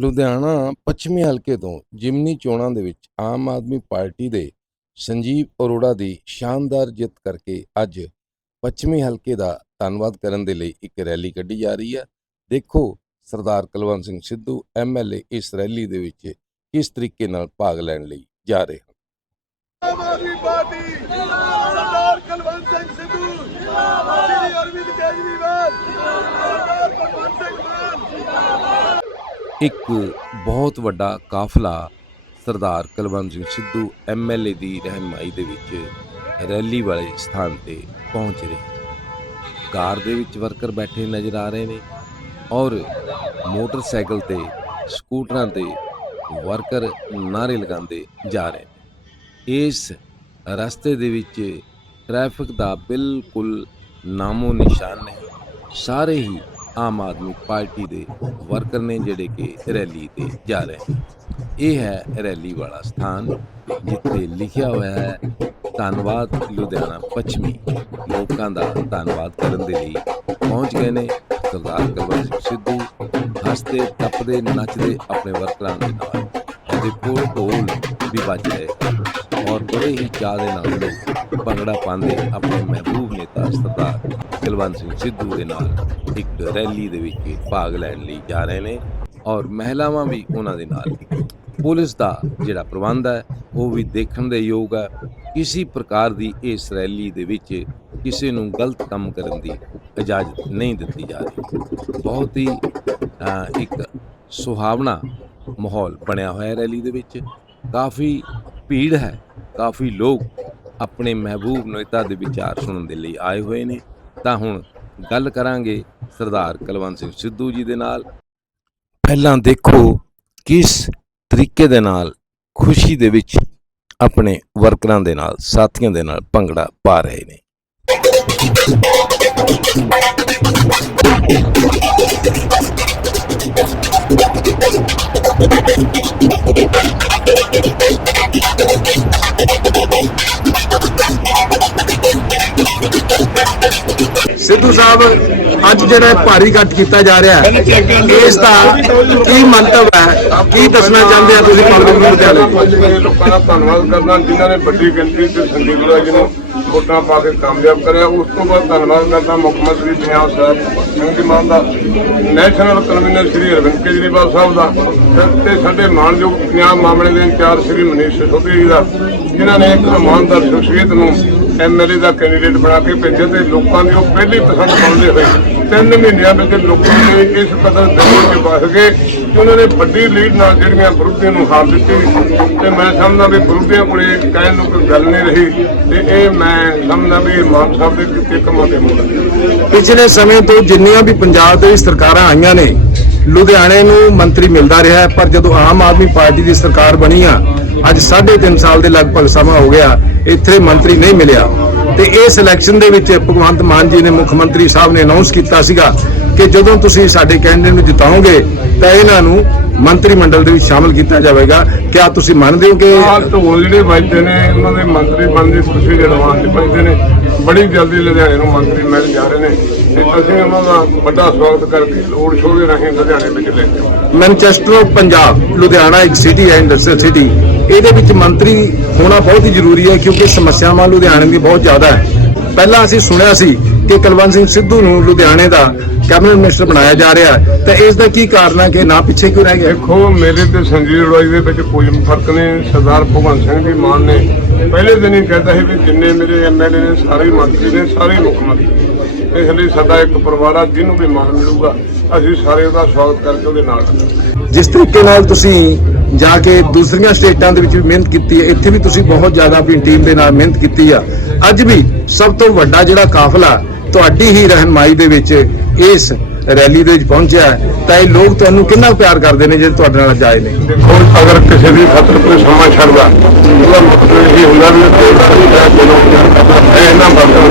ਲੁਧਿਆਣਾ ਪੱਛਮੀ ਹਲਕੇ ਤੋਂ ਜਿਮਨੀ ਚੋਣਾਂ ਦੇ ਵਿੱਚ ਆਮ ਆਦਮੀ ਪਾਰਟੀ ਦੇ ਸੰਜੀਵ ਅਰੋੜਾ ਦੀ ਸ਼ਾਨਦਾਰ ਜਿੱਤ ਕਰਕੇ ਅੱਜ ਪੱਛਮੀ ਹਲਕੇ ਦਾ ਧੰਨਵਾਦ ਕਰਨ ਦੇ ਲਈ ਇੱਕ ਰੈਲੀ ਕੱਢੀ ਜਾ ਰਹੀ ਹੈ। ਦੇਖੋ ਸਰਦਾਰ ਕੁਲਵੰਤ ਸਿੰਘ ਸਿੱਧੂ ਐਮਐਲਏ ਇਸ ਰੈਲੀ ਦੇ ਵਿੱਚ ਕਿਸ ਤਰੀਕੇ ਨਾਲ ਭਾਗ ਲੈਣ ਲਈ ਜਾ ਰਹੇ ਹਨ। ਆਮ ਆਦਮੀ ਪਾਰਟੀ ਸਰਦਾਰ ਕੁਲਵੰਤ ਸਿੰਘ ਸਿੱਧੂ ਸ਼੍ਰੀ ਅਰਵਿੰਦ ਕੇਜਰੀਵਾਲ ਸਰਦਾਰ ਭਗਵੰਤ ਸਿੰਘ ਮਾਨ ਇੱਕ ਬਹੁਤ ਵੱਡਾ ਕਾਫਲਾ ਸਰਦਾਰ ਕੁਲਵੰਤ ਸਿੰਘ ਸਿੱਧੂ ਐਮਐਲਏ ਦੀ ਰਹਿਨਮਾਈ ਦੇ ਵਿੱਚ ਰੈਲੀ ਵਾਲੇ ਸਥਾਨ ਤੇ ਪਹੁੰਚ ਰਹੇ ਕਾਰ ਦੇ ਵਿੱਚ ਵਰਕਰ ਬੈਠੇ ਨਜ਼ਰ ਆ ਰਹੇ ਨੇ ਔਰ ਮੋਟਰਸਾਈਕਲ ਤੇ ਸਕੂਟਰਾਂ ਤੇ ਵਰਕਰ ਨਾਰੇ ਲਗਾਉਂਦੇ ਜਾ ਰਹੇ ਨੇ। ਇਸ ਰਸਤੇ ਦੇ ਵਿੱਚ ਟ੍ਰੈਫਿਕ ਦਾ ਬਿਲਕੁਲ ਨਾਮੋ ਨਿਸ਼ਾਨ ਨਹੀਂ, ਸਾਰੇ ਹੀ ਆਮ ਆਦਮੀ ਪਾਰਟੀ ਦੇ ਵਰਕਰ ਨੇ ਜਿਹੜੇ ਕਿ ਰੈਲੀ ਤੇ ਜਾ ਰਹੇ ਇਹ ਹੈ ਰੈਲੀ ਵਾਲਾ ਸਥਾਨ, ਜਿੱਥੇ ਲਿਖਿਆ ਹੋਇਆ ਹੈ, ਧੰਨਵਾਦ ਲੁਧਿਆਣਾ ਪੱਛਮੀ। ਲੋਕਾਂ ਦਾ ਧੰਨਵਾਦ ਕਰਨ ਦੇ ਲਈ ਪਹੁੰਚ ਗਏ ਨੇ ਸਰਦਾਰ ਕੁਲਵੰਤ ਸਿੰਘ ਸਿੱਧੂ। ਹੱਸਦੇ, ਟੱਪਦੇ, ਨੱਚਦੇ ਆਪਣੇ ਵਰਕਰਾਂ ਦੇ ਨਾਲ ਅਤੇ ਕੋਲ ਢੋਲ ਵੀ ਵੱਜ ਰਹੇ ਹਨ ਔਰ ਬੜੇ ਹੀ ਚਾਅ ਦੇ ਨਾਲ ਲੋਕ ਭੰਗੜਾ ਪਾਉਂਦੇ ਆਪਣੇ ਮਹਿਬੂਬ ਨੇਤਾ ਸਰਦਾਰ ਕੁਲਵੰਤ ਸਿੰਘ ਸਿੱਧੂ ਦੇ ਨਾਲ ਇੱਕ ਰੈਲੀ ਦੇ ਵਿੱਚ ਭਾਗ ਲੈਣ ਲਈ ਜਾ ਰਹੇ ਨੇ ਔਰ ਮਹਿਲਾਵਾਂ ਵੀ ਉਹਨਾਂ ਦੇ ਨਾਲ ਪੁਲਿਸ ਦਾ ਜਿਹੜਾ ਪ੍ਰਬੰਧ ਹੈ, ਉਹ ਵੀ ਦੇਖਣ ਦੇ ਯੋਗ ਹੈ। ਕਿਸੇ ਪ੍ਰਕਾਰ ਦੀ ਇਸ ਰੈਲੀ ਦੇ ਵਿੱਚ ਕਿਸੇ ਨੂੰ ਗਲਤ ਕੰਮ ਕਰਨ ਦੀ ਇਜਾਜ਼ਤ ਨਹੀਂ ਦਿੱਤੀ ਜਾ ਰਹੀ। ਬਹੁਤ ਹੀ ਇੱਕ ਸੁਹਾਵਣਾ ਮਾਹੌਲ ਬਣਿਆ ਹੋਇਆ ਰੈਲੀ ਦੇ ਵਿੱਚ। ਕਾਫੀ ਭੀੜ ਹੈ, ਕਾਫੀ ਲੋਕ ਆਪਣੇ ਮਹਿਬੂਬ ਨੇਤਾ ਦੇ ਵਿਚਾਰ ਸੁਣਨ ਦੇ ਲਈ ਆਏ ਹੋਏ ਨੇ। ਤਾਂ ਹੁਣ ਗੱਲ ਕਰਾਂਗੇ ਸਰਦਾਰ ਕੁਲਵੰਤ ਸਿੰਘ ਸਿੱਧੂ ਜੀ ਦੇ ਨਾਲ। ਪਹਿਲਾਂ ਦੇਖੋ ਕਿਸ ਤਰੀਕੇ ਦੇ ਨਾਲ, ਖੁਸ਼ੀ ਦੇ ਵਿੱਚ ਆਪਣੇ ਵਰਕਰਾਂ ਦੇ ਨਾਲ, ਸਾਥੀਆਂ ਦੇ ਨਾਲ ਭੰਗੜਾ ਪਾ ਰਹੇ ਨੇ। ਸਿੱਧੂ ਸਾਹਿਬ, ਅੱਜ ਜਿਹੜਾ ਭਾਰੀ ਇਕੱਠ ਕੀਤਾ ਜਾ ਰਿਹਾ ਹੈ, ਇਸ ਦਾ ਕੀ ਮੰਤਵ ਹੈ? ਕੀ ਦੱਸਣਾ ਚਾਹੁੰਦੇ ਆ ਤੁਸੀਂ ਪਾਰਲੀਮੈਂਟ ਲੁਧਿਆਣੇ ਲੋਕਾਂ ਦਾ ਧੰਨਵਾਦ ਕਰਦਾ, ਜਿਨ੍ਹਾਂ ਨੇ ਵੱਡੀ ਗਿਣਤੀ ਤੇ ਸੰਦੀਪ ਰਾਜ ਨੂੰ ਵੋਟਾਂ ਪਾ ਕੇ ਕਾਮਯਾਬ ਕਰਿਆ। ਉਸ ਤੋਂ ਬਾਅਦ ਧੰਨਵਾਦ ਕਰਦਾ ਮੁੱਖ ਮੰਤਰੀ ਪੰਜਾਬ ਸਾਹਿਬ, ਸਿੰਘ ਜੀ ਮਾਨ ਦਾ ਨੈਸ਼ਨਲ ਕਨਵੀਨਰ ਸ਼੍ਰੀ ਅਰਵਿੰਦ ਕੇਜਰੀਵਾਲ ਸਾਹਿਬ ਦਾ, ਤੇ- ਤੇ ਸਾਡੇ ਮਾਨਯੋਗ ਪੰਜਾਬ ਮਾਮਲੇ ਦੇ ਇੰਚਾਰਜ ਸ਼੍ਰੀ ਮਨੀਸ਼ ਸਿਸੋਦੀਆ ਜੀ ਦਾ, ਜਿਨ੍ਹਾਂ ਨੇ ਇੱਕ ਇਮਾਨਦਾਰ ਸ਼ਖਸੀਅਤ ਨੂੰ ਐਮਐਲਏ ਦਾ ਕੈਂਡੀਡੇਟ ਬਣਾ ਕੇ ਭੇਜਿਆ ਤੇ ਲੋਕਾਂ ਦੀ ਉਹ ਪਹਿਲੀ ਪਸੰਦ ਪਾਉਂਦੇ ਹੋਏ ਤਿੰਨ ਮਹੀਨਿਆਂ ਵਿੱਚ ਲੋਕਾਂ ਨੇ ਇਸ ਕਦਰ ਦਬਾਅ ਕੇ ਬਸ ਗਏ ਕਿ ਉਹਨਾਂ ਨੇ ਵੱਡੀ ਲੀਡ ਨਾਲ ਜਿਹੜੀਆਂ ਵਿਰੋਧੀਆਂ ਨੂੰ ਹਾਰ ਦਿੱਤੀ ਤੇ ਮੈਂ ਸਮਝਦਾ ਵੀ ਵਿਰੋਧੀਆਂ ਕੋਲੇ ਕਹਿਣ ਨੂੰ ਕੋਈ ਗੱਲ ਨਹੀਂ ਰਹੀ ਤੇ ਇਹ ਮੈਂ ਸਮਝਦਾ ਵੀ ਮਾਨ ਸਾਹਿਬ ਦੇ ਕੀਤੇ ਕੰਮਾਂ ਦੇ ਮੁੱਲ ਪਿਛਲੇ ਸਮੇਂ ਤੋਂ ਜਿੰਨੀਆਂ ਵੀ ਪੰਜਾਬ ਦੇ ਵਿੱਚ ਸਰਕਾਰਾਂ ਆਈਆਂ ਨੇ, ਲੁਧਿਆਣੇ ਨੂੰ ਮੰਤਰੀ ਮਿਲਦਾ ਰਿਹਾ ਪਰ ਜਦੋਂ ਆਮ ਆਦਮੀ ਪਾਰਟੀ ਦੀ ਸਰਕਾਰ ਬਣੀ ਆ ਅੱਜ 3.5 ਸਾਲ ਦੇ ਲਗਭਗ ਸਮਾਂ ਹੋ ਗਿਆ, ਇੱਥੇ ਮੰਤਰੀ ਨਹੀਂ ਮਿਲਿਆ। ਤੇ ਇਸ ਇਲੈਕਸ਼ਨ ਦੇ ਵਿੱਚ ਭਗਵੰਤ ਮਾਨ ਜੀ ਨੇ ਮੁੱਖ ਮੰਤਰੀ ਸਾਹਿਬ ਨੇ ਅਨਾਉਂਸ ਕੀਤਾ ਸੀਗਾ ਕਿ ਜਦੋਂ ਤੁਸੀਂ ਸਾਡੇ ਕੈਂਡੀਡੇਟ ਨੂੰ ਜਿਤਾਓਗੇ, ਤਾਂ ਇਹਨਾਂ ਨੂੰ ਮੰਤਰੀ ਮੰਡਲ ਦੇ ਵਿੱਚ ਸ਼ਾਮਲ ਕੀਤਾ ਜਾਵੇਗਾ। ਕਿਆ ਤੁਸੀਂ ਮੰਨਦੇ ਹੋ ਕਿ ਢੋਲ ਜਿਹੜੇ ਵੱਜਦੇ ਨੇ, ਉਹਨਾਂ ਦੇ ਮੰਤਰੀ ਬਣਨ ਦੀ ਖੁਸ਼ੀ ਦੇ ਪੈਂਦੇ ਨੇ, ਬੜੀ ਜਲਦੀ ਲੁਧਿਆਣੇ ਨੂੰ ਮੰਤਰੀ ਮਿਲ ਜਾ ਰਹੇ ਨੇ। ਤੇ ਅਸੀਂ ਉਹਨਾਂ ਦਾ ਵੱਡਾ ਸਵਾਗਤ ਕਰਕੇ ਲੋੜ ਸ਼ੋਅ ਦੇ ਰਾਹੀਂ ਲੁਧਿਆਣੇ ਵਿੱਚ ਲੈ ਕੇ ਮੈਨਚੈਸਟਰ ਪੰਜਾਬ ਲੁਧਿਆਣਾ ਇੱਕ ਸਿਟੀ ਹੈ ਇੰਡਸਟਰੀਅਲ ਸਿਟੀ ਇਹਦੇ ਵਿੱਚ ਮੰਤਰੀ ਹੋਣਾ ਬਹੁਤ ਹੀ ਜ਼ਰੂਰੀ ਹੈ ਕਿਉਂਕਿ ਸਮੱਸਿਆਵਾਂ ਲੁਧਿਆਣੇ ਦੀ ਬਹੁਤ ਜ਼ਿਆਦਾ ਹੈ। ਪਹਿਲਾਂ ਅਸੀਂ ਸੁਣਿਆ ਸੀ ਕਿ ਕੁਲਵੰਤ ਸਿੰਘ ਸਿੱਧੂ ਨੂੰ ਲੁਧਿਆਣੇ ਦਾ ਕੈਬਨਿਟ ਮਿਨਿਸਟਰ ਬਣਾਇਆ ਜਾ ਰਿਹਾ ਹੈ। ਤਾਂ ਇਸ ਦਾ ਕੀ ਕਾਰਨ ਹੈ ਕਿ ਨਾ ਪਿੱਛੇ ਕਿਉਂ ਰਹਿ ਗਿਆ? ਦੇਖੋ ਮੇਰੇ ਤੇ ਸੰਜੀਵ ਰੋਈ ਦੇ ਵਿੱਚ ਕੋਈ ਫ਼ਰਕ ਨਹੀਂ। ਸਰਦਾਰ ਭਗਵੰਤ ਸਿੰਘ ਜੀ ਮਾਨ ਨੇ ਪਹਿਲੇ ਦਿਨ ਹੀ ਕਹਿਤਾ ਸੀ ਵੀ ਜਿੰਨੇ ਮੇਰੇ ਐਮਐਲਏ ਨੇ ਸਾਰੇ ਹੀ ਮੰਤਰੀ ਨੇ ਸਾਰੇ ਹੀ ਮੁੱਖ ਮੰਤਰੀ ਨੇ। ਇਸ ਲਈ ਸਾਡਾ ਇੱਕ ਪਰਿਵਾਰ ਆ ਜਿਹਨੂੰ ਵੀ ਮਾਨ ਮਿਲੂਗਾ ਅਸੀਂ ਸਾਰੇ ਉਹਦਾ ਸਵਾਗਤ ਕਰਕੇ ਉਹਦੇ ਨਾਲ। ਜਿਸ ਤਰੀਕੇ ਨਾਲ ਤੁਸੀਂ ਜਾ ਕੇ ਦੂਸਰੀਆਂ ਸਟੇਟਾਂ ਦੇ ਵਿੱਚ ਵੀ ਮਿਹਨਤ ਕੀਤੀ ਹੈ ਇੱਥੇ ਵੀ ਤੁਸੀਂ ਬਹੁਤ ਜ਼ਿਆਦਾ ਆਪਣੀ ਟੀਮ ਦੇ ਨਾਲ ਮਿਹਨਤ ਕੀਤੀ ਆ। ਅੱਜ ਵੀ ਸਭ ਤੋਂ ਵੱਡਾ ਜਿਹੜਾ ਕਾਫਲਾ ਤੁਹਾਡੀ ਹੀ ਰਹਿਨਮਾਈ ਦੇ ਵਿੱਚ ਇਸ ਰੈਲੀ ਦੇ ਵਿੱਚ ਪਹੁੰਚਿਆ ਤਾਂ ਇਹ ਲੋਕ ਤੁਹਾਨੂੰ ਕਿੰਨਾ ਪਿਆਰ ਕਰਦੇ ਨੇ ਜਿਹੜੇ ਤੁਹਾਡੇ ਨਾਲ ਜਾਏ ਨੇ? ਦੇਖੋ ਅਗਰ ਕਿਸੇ ਦੀ ਖਾਤਰ ਕੋਈ ਸਮਾਂ ਛੱਡਦਾ ਉਹਦਾ ਮਤਲਬ ਇਹ ਹੁੰਦਾ ਵੀ ਦੇਸ਼ ਦਾ ਹੈ ਇਹਨਾਂ ਬਾਤਾਂ